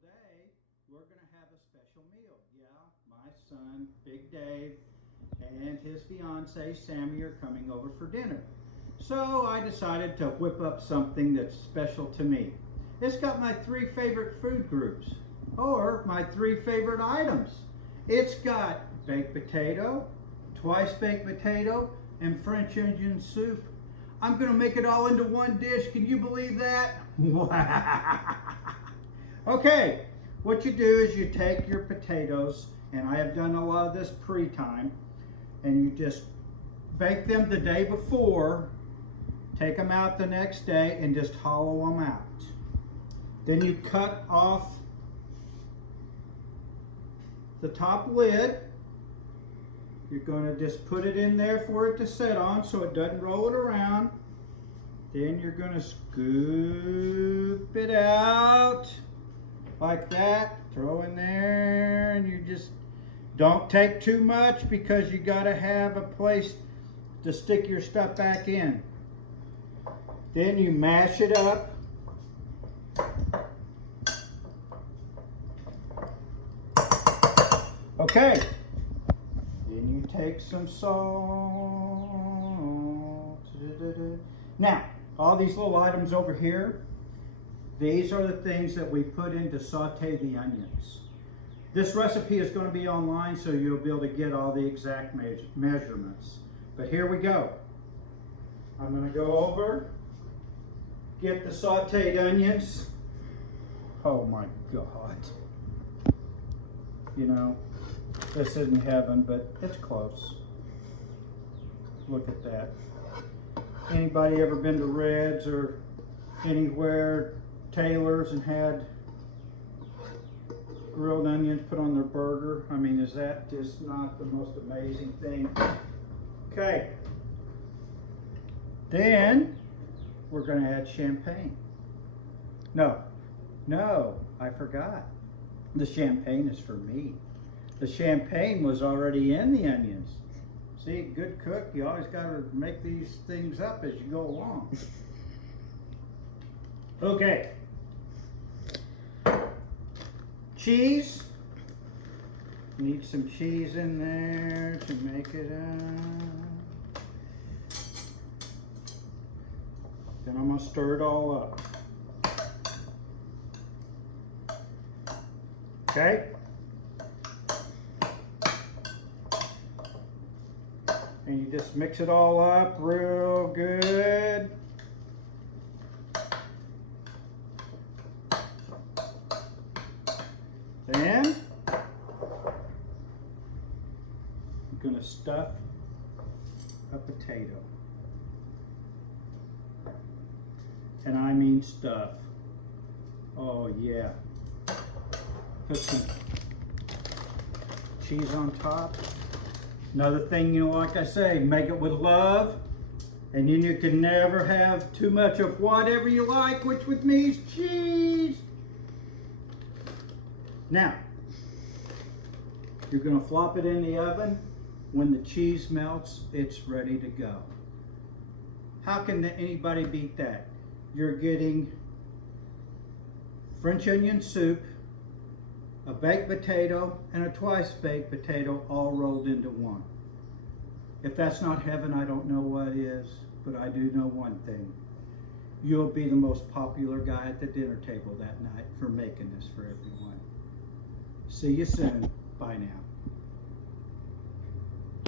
Today, we're going to have a special meal. Yeah, my son, Big Dave, and his fiancée, Sammy, are coming over for dinner. So I decided to whip up something that's special to me. It's got my 3 favorite food groups, or my 3 favorite items. It's got baked potato, twice baked potato, and French onion soup. I'm going to make it all into one dish. Can you believe that? Okay, what you do is you take your potatoes, and I have done a lot of this pre-time, and you just bake them the day before, take them out the next day, and just hollow them out. Then you cut off the top lid. You're going to just put it in there for it to sit on so it doesn't roll it around. Then you're going to scoop it out like that, throw in there, and you just don't take too much because you got to have a place to stick your stuff back in. Then you mash it up. Okay, then you take some salt. Now, all these little items over here, these are the things that we put in to saute the onions. This recipe is going to be online, so you'll be able to get all the exact measurements. But here we go. I'm going to go over, get the sauteed onions. Oh my God. You know, this isn't heaven, but it's close. Look at that. Anybody ever been to Red's or anywhere, Taylor's, and had grilled onions put on their burger? I mean, is that just not the most amazing thing? Okay. Then we're going to add champagne. No, I forgot. The champagne is for me. The champagne was already in the onions. See, good cook, you always got to make these things up as you go along. Okay. Cheese. Need some cheese in there to make it Then I'm going to stir it all up. Okay? And you just mix it all up real good. Then I'm going to stuff a potato. And I mean stuff. Oh yeah. Put some cheese on top. Another thing, you know, like I say, make it with love. And then you can never have too much of whatever you like, which with me is cheese. Now, you're going to flop it in the oven. When the cheese melts, it's ready to go. How can anybody beat that? You're getting French onion soup, a baked potato, and a twice baked potato all rolled into one. If that's not heaven, I don't know what is, but I do know one thing. You'll be the most popular guy at the dinner table that night for making this for everyone. See you soon. Bye now.